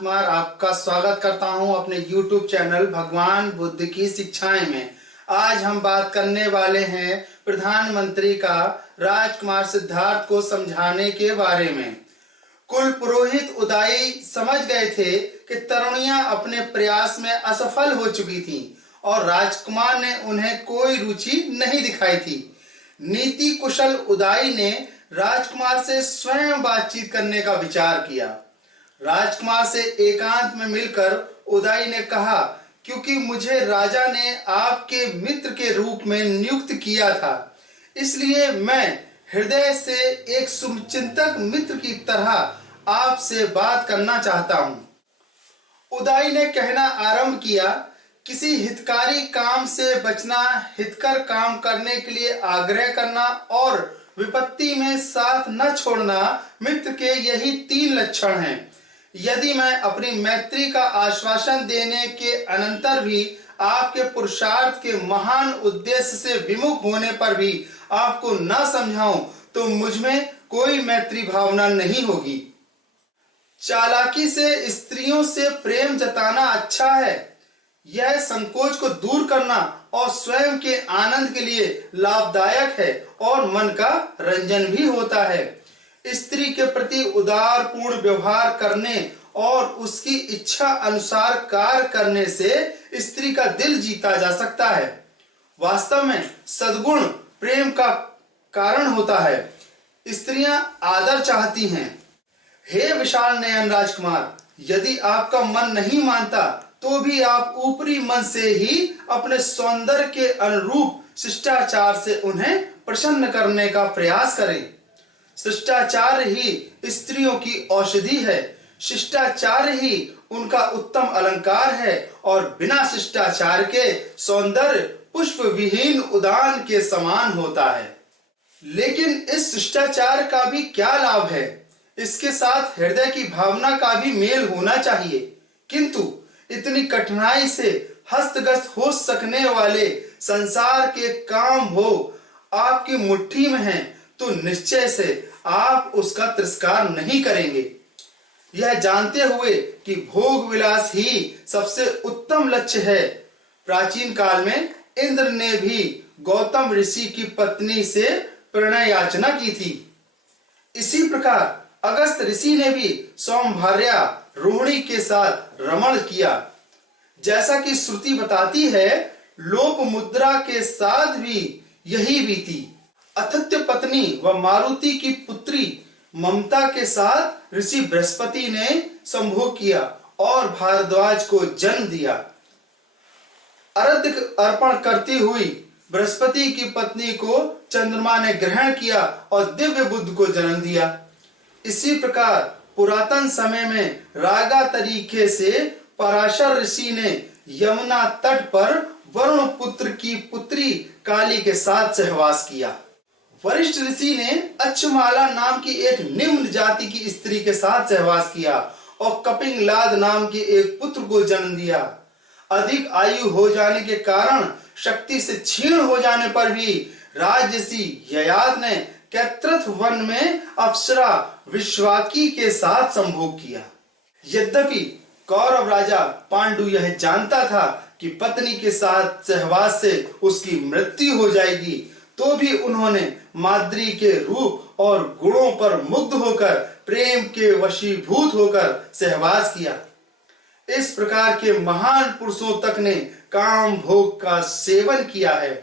कुमार आपका स्वागत करता हूं अपने YouTube चैनल भगवान बुद्ध की शिक्षाएं में। आज हम बात करने वाले हैं प्रधानमंत्री का राजकुमार सिद्धार्थ को समझाने के बारे में। कुल पुरोहित उदाई समझ गए थे कि तरुणियां अपने प्रयास में असफल हो चुकी थीं और राजकुमार ने उन्हें कोई रुचि नहीं दिखाई थी। नीति कुशल उदाई ने राजकुमार से स्वयं बातचीत करने का विचार किया। राजकुमार से एकांत में मिलकर उदाई ने कहा, क्योंकि मुझे राजा ने आपके मित्र के रूप में नियुक्त किया था, इसलिए मैं हृदय से एक शुभचिंतक मित्र की तरह आपसे बात करना चाहता हूं। उदाई ने कहना आरंभ किया, किसी हितकारी काम से बचना, हितकर काम करने के लिए आग्रह करना और विपत्ति में साथ न छोड़ना मित्र के यही 3 लक्षण हैं। यदि मैं अपनी मैत्री का आश्वासन देने के अनंतर भी आपके पुरुषार्थ के महान उद्देश्य से विमुख होने पर भी आपको न समझाऊं तो मुझमें कोई मैत्री भावना नहीं होगी। चालाकी से स्त्रियों से प्रेम जताना अच्छा है। यह संकोच को दूर करना और स्वयं के आनंद के लिए लाभदायक है और मन का रंजन भी होता है। स्त्री के प्रति उदार पूर्ण व्यवहार करने और उसकी इच्छा अनुसार कार्य करने से स्त्री का दिल जीता जा सकता है। वास्तव में सद्गुण प्रेम का कारण होता है। स्त्रियां आदर चाहती हैं। हे विशाल नयन राजकुमार, यदि आपका मन नहीं मानता तो भी आप ऊपरी मन से ही अपने सौंदर्य के अनुरूप शिष्टाचार से उन्हें प्रसन्न करने का प्रयास करें। शिष्टाचार ही स्त्रियों की औषधि है। शिष्टाचार ही उनका उत्तम अलंकार है और बिना शिष्टाचार के सौंदर्य पुष्प विहीन उद्यान के समान होता है। लेकिन इस शिष्टाचार का भी क्या लाभ है? इसके साथ हृदय की भावना का भी मेल होना चाहिए। किंतु इतनी कठिनाई से हस्तगत हो सकने वाले संसार के काम हो आपकी मुट्ठी में हैं, तो निश्चय से आप उसका तिरस्कार नहीं करेंगे। यह जानते हुए कि भोग विलास ही सबसे उत्तम लक्ष्य है, प्राचीन काल में इंद्र ने भी गौतम ऋषि की पत्नी से प्रणय याचना की थी। इसी प्रकार अगस्त ऋषि ने भी सौमभार्या रोहिणी के साथ रमण किया। जैसा कि श्रुति बताती है, लोप मुद्रा के साथ भी यही बीती। अथित्य पत्नी व मारुति की पुत्री ममता के साथ ऋषि बृहस्पति ने संभोग किया और भारद्वाज को जन्म दिया। अर्घ्य अर्पण करती हुई बृहस्पति की पत्नी को चंद्रमा ने ग्रहण किया और दिव्य बुद्ध को जन्म दिया। इसी प्रकार पुरातन समय में रागा तरीके से पराशर ऋषि ने यमुना तट पर वरुण पुत्र की पुत्री काली के साथ सहवास किया। वरिष्ठ ऋषि ने अच्छमाला नाम की एक निम्न जाति की स्त्री के साथ सहवास किया और कपिंगलाद नाम के एक पुत्र को जन्म दिया। अधिक आयु हो जाने के कारण शक्ति से क्षीण हो जाने पर भी राजर्षि ययाति ने कैत्रथ वन में अप्सरा विश्वाकी के साथ संभोग किया। यद्यपि कौरव राजा पांडु यह जानता था कि पत्नी के साथ सहवास से उसकी मृत्यु हो जाएगी, तो भी उन्होंने माद्री के रूप और गुणों पर मुग्ध होकर प्रेम के वशीभूत होकर सहवास किया। इस प्रकार के महान पुरुषों तक ने काम भोग का सेवन किया है।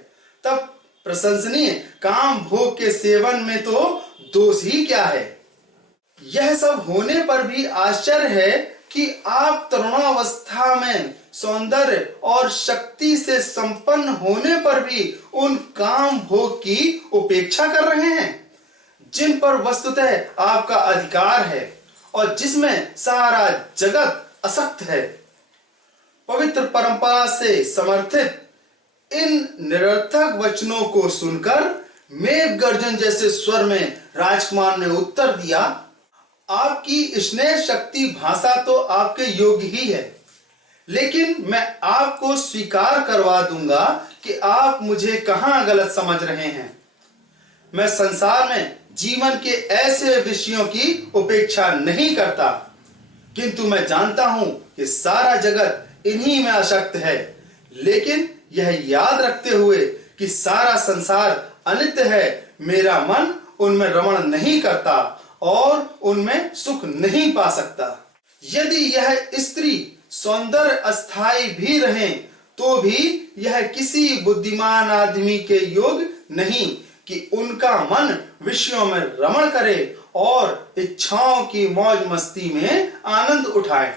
तब प्रशंसनीय काम भोग के सेवन में तो दोष ही क्या है? यह सब होने पर भी आश्चर्य है कि आप तरुणावस्था में सौंदर्य और शक्ति से संपन्न होने पर भी उन काम भोग की उपेक्षा कर रहे हैं, जिन पर वस्तुतः आपका अधिकार है और जिसमें सारा जगत असक्त है। पवित्र परंपरा से समर्थित इन निरर्थक वचनों को सुनकर मेघ गर्जन जैसे स्वर में राजकुमार ने उत्तर दिया, आपकी स्नेह शक्ति भाषा तो आपके योग्य ही है, लेकिन मैं आपको स्वीकार करवा दूंगा कि आप मुझे कहां गलत समझ रहे हैं। मैं संसार में जीवन के ऐसे विषयों की उपेक्षा नहीं करता, किंतु मैं जानता हूं कि सारा जगत इन्हीं में आसक्त है, लेकिन यह याद रखते हुए कि सारा संसार अनित्य है, मेरा मन उनमें रमण नहीं करता और उनमें सुख नहीं पा सकता। यदि यह स्त्री सौंदर्य अस्थाई भी रहे तो भी यह किसी बुद्धिमान आदमी के योग नहीं कि उनका मन विषयों में रमण करे और इच्छाओं की मौज मस्ती में आनंद उठाए।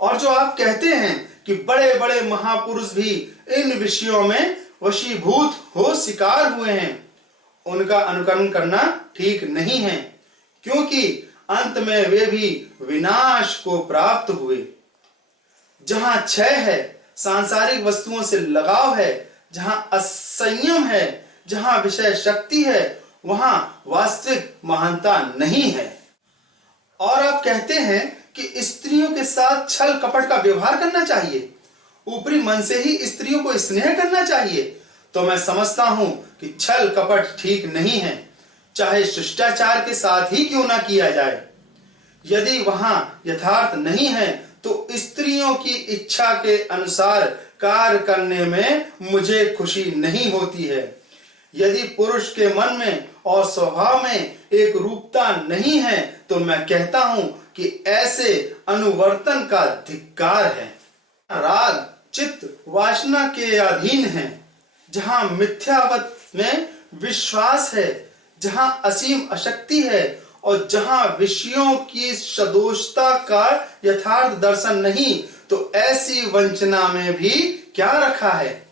और जो आप कहते हैं कि बड़े बड़े महापुरुष भी इन विषयों में वशीभूत हो शिकार हुए हैं, उनका अनुकरण करना ठीक नहीं है, क्योंकि अंत में वे भी विनाश को प्राप्त हुए। जहां क्षय है, सांसारिक वस्तुओं से लगाव है, जहां असंयम है, जहां विषय शक्ति है, वहां वास्तविक महानता नहीं है। और आप कहते हैं कि स्त्रियों के साथ छल कपट का व्यवहार करना चाहिए, ऊपरी मन से ही स्त्रियों को स्नेह करना चाहिए। तो मैं समझता हूं कि छल कपट ठीक नहीं है, चाहे शिष्टाचार के साथ ही क्यों ना किया जाए। यदि वहां यथार्थ नहीं है तो स्त्रियों की इच्छा के अनुसार कार्य करने में मुझे खुशी नहीं होती है। यदि पुरुष के मन में और स्वभाव में एक रूपता नहीं है तो मैं कहता हूं कि ऐसे अनुवर्तन का धिक्कार है। राग चित्त वासना के अधीन है, जहां मिथ्यावत में विश्वास है, जहां असीम अशक्ति है और जहां विषयों की सदोषता का यथार्थ दर्शन नहीं, तो ऐसी वंचना में भी क्या रखा है।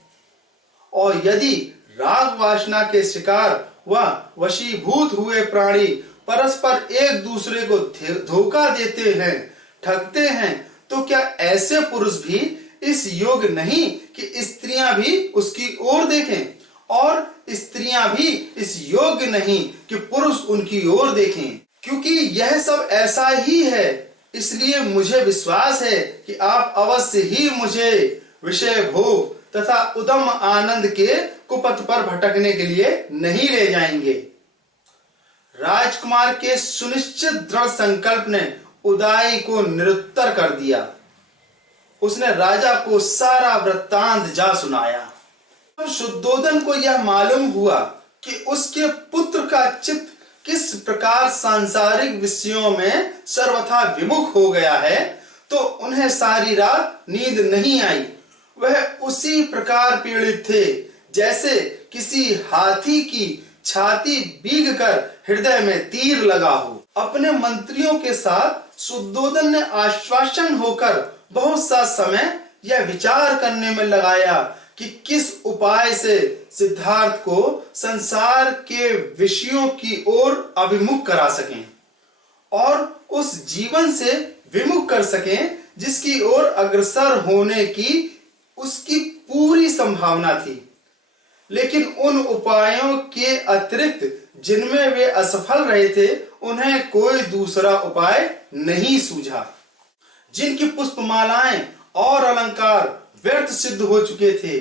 और यदि राग वासना के शिकार व वशीभूत हुए प्राणी परस्पर एक दूसरे को धोखा देते हैं, ठगते हैं, तो क्या ऐसे पुरुष भी इस योग्य नहीं कि स्त्रियां भी उसकी ओर देखें, और स्त्रियां भी इस योग्य नहीं कि पुरुष उनकी ओर देखें। क्योंकि यह सब ऐसा ही है, इसलिए मुझे विश्वास है कि आप अवश्य ही मुझे विषय भोग तथा उदम आनंद के कुपथ पर भटकने के लिए नहीं ले जाएंगे। राजकुमार के सुनिश्चित दृढ़ संकल्प ने उदाई को निरुत्तर कर दिया। उसने राजा को सारा वृत्तांत जा सुनाया। शुद्धोदन को यह मालूम हुआ कि उसके पुत्र का चित्त किस प्रकार सांसारिक विषयों में सर्वथा विमुख हो गया है, तो उन्हें सारी रात नींद नहीं आई। वह उसी प्रकार पीड़ित थे जैसे किसी हाथी की छाती बीग कर हृदय में तीर लगा हो। अपने मंत्रियों के साथ शुद्धोदन ने आश्वासन होकर बहुत सा समय यह विचार करने में लगाया कि किस उपाय से सिद्धार्थ को संसार के विषयों की ओर अभिमुख करा सकें और उस जीवन से विमुख कर सकें जिसकी ओर अग्रसर होने की उसकी पूरी संभावना थी। लेकिन उन उपायों के अतिरिक्त जिनमें वे असफल रहे थे, उन्हें कोई दूसरा उपाय नहीं सूझा। जिनकी पुष्पमालाएं और अलंकार व्यर्थ सिद्ध हो चुके थे,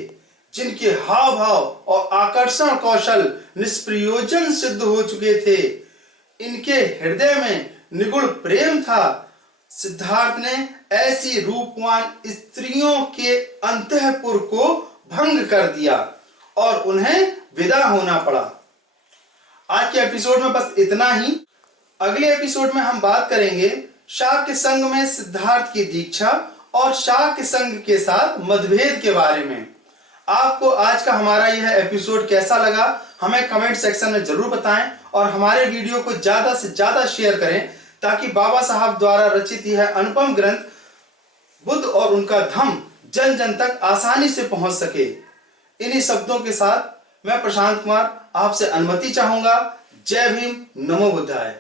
जिनके हाव भाव और आकर्षण कौशल निष्प्रयोजन सिद्ध हो चुके थे, इनके हृदय में निगुण प्रेम था। सिद्धार्थ ने ऐसी रूपवान स्त्रियों के अंतःपुर को भंग कर दिया और उन्हें विदा होना पड़ा। आज के एपिसोड में बस इतना ही। अगले एपिसोड में हम बात करेंगे शाक्य संघ में सिद्धार्थ की दीक्षा और शाक्य संघ के साथ मतभेद के बारे में। आपको आज का हमारा यह एपिसोड कैसा लगा हमें कमेंट सेक्शन में जरूर बताएं और हमारे वीडियो को ज्यादा से ज्यादा शेयर करें ताकि बाबा साहब द्वारा रचित यह अनुपम ग्रंथ बुद्ध और उनका धम्म जन जन तक आसानी से पहुंच सके। इन्हीं शब्दों के साथ मैं प्रशांत कुमार आपसे अनुमति चाहूंगा। जय भीम, नमो बुद्धाय।